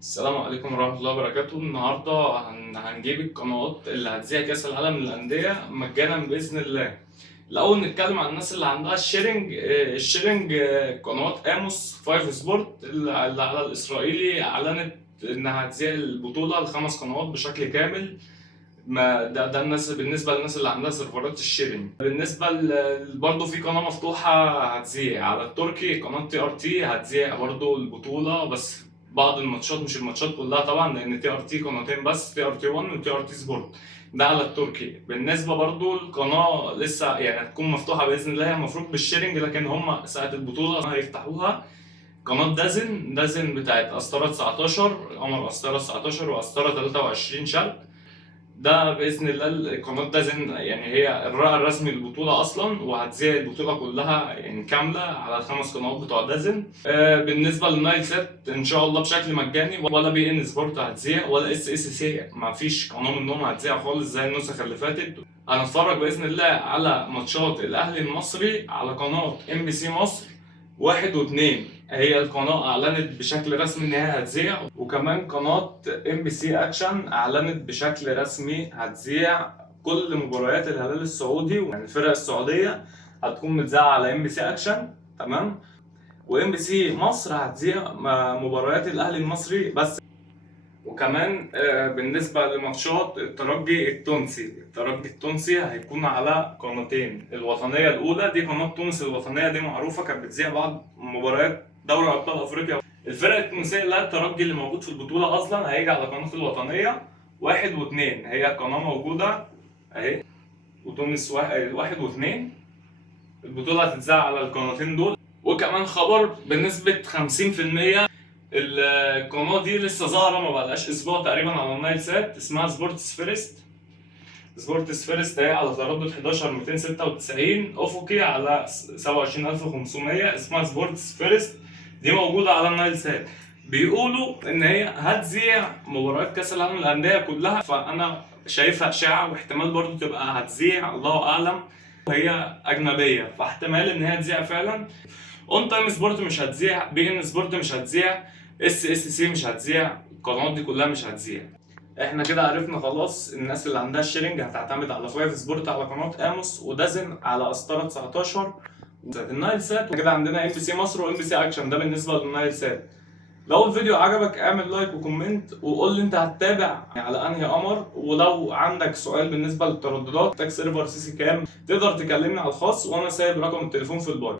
السلام عليكم ورحمة الله وبركاته. النهاردة هنجيب القنوات اللي هتذيع كأس العالم للأندية مجانا بإذن الله. الأول نتكلم عن الناس اللي عندها الشيرنج قنوات آموس 5 سبورت اللي على الإسرائيلي أعلنت إنها هتذيع البطولة ال5 قنوات بشكل كامل. ما ده الناس بالنسبة للناس اللي عندها سيرفرات الشيرنج. بالنسبة برضه في قناة مفتوحة هتذيع على التركي، قناة تي ار تي هتذيع برضه البطولة، بس بعض الماتشات مش الماتشات كلها طبعا، لأن تي ار تي قناتين بس، تي ار تي 1 وتي ار تي سبورت. ده على التركي. بالنسبة برضه القناة لسه يعني هتكون مفتوحة بإذن الله، هي المفروض بالشيرنج، لكن هم ساعة البطولة هيفتحوها. قناة دازن بتاعت أسطورة 19، قمر أسطورة 19 وأسطورة 23 شرق. ده باذن الله القناه دازن يعني هي الراعي الرسمي للبطوله اصلا، وهتذيع البطوله كلها يعني كامله على ال5 قنوات بتوع دازن. بالنسبه للنايل سات ان شاء الله بشكل مجاني، ولا بي ان سبورت هتذيع ولا اس اس سي، ما فيش قناه منهم هتذيع خالص زي النسخ اللي فاتت. هنتفرج باذن الله على ماتشات الاهلي المصري على قناه ام بي سي مصر 1 و2. هي القناة أعلنت بشكل رسمي إن هي هتذيع، وكمان قناة ام بي سي أكشن أعلنت بشكل رسمي هتذيع كل مباريات الهلال السعودي، يعني الفرق السعودية هتكون متذاعة على ام بي سي أكشن، تمام. وام بي سي مصر هتذيع مباريات الأهلي المصري بس. وكمان بالنسبة لماتشات الترجي التونسي هيكون على قناتين. الوطنية الأولى دي قناة تونس الوطنية، دي معروفة كانت بتذيع بعض مباريات دوري أبطال أفريقيا. الفرق التونسية اللي هي الترجي اللي موجود في البطولة أصلا هيجي على قناة الوطنية 1 و2. هي قناة موجودة أهي، وتونس 1 و2. البطولة هتتذاع على القناتين دول. وكمان خبر بنسبة 50%، القناة دي لسه ظاهرة ما بقالهاش أسبوع تقريبا على النايل سات، اسمها سبورتس فيرست. سبورتس فيرست هي على تردد 11296 أفقي على 27500، اسمها سبورتس فيرست. دي موجودة على النايل سات. بيقولوا إن هي هتذيع مباريات كأس العالم للأندية كلها، فأنا شايفها إشاعة، واحتمال برضو تبقى هتذيع، الله أعلم. هي أجنبية فاحتمال إن هي تذيع فعلا. اون تايم سبورت مش هتذيع، بي ان سبورت مش هتذيع، اس اس سي مش هتذيع، القنوات دي كلها مش هتذيع. احنا كده عرفنا خلاص الناس اللي عندها الشيرنج هتعتمد على 5 سبورت على قناه اموس، ودازن على اسطره 19. النايل سات كده عندنا ام بي سي مصر وام بي سي اكشن، ده بالنسبه للنايل سات. لو الفيديو عجبك اعمل لايك وكومنت وقول لي انت هتتابع على انهي قمر، ولو عندك سؤال بالنسبه للترددات تاك سيرفر سي سي كام تقدر تكلمني على الخاص، وانا سايب رقم التليفون في البايو.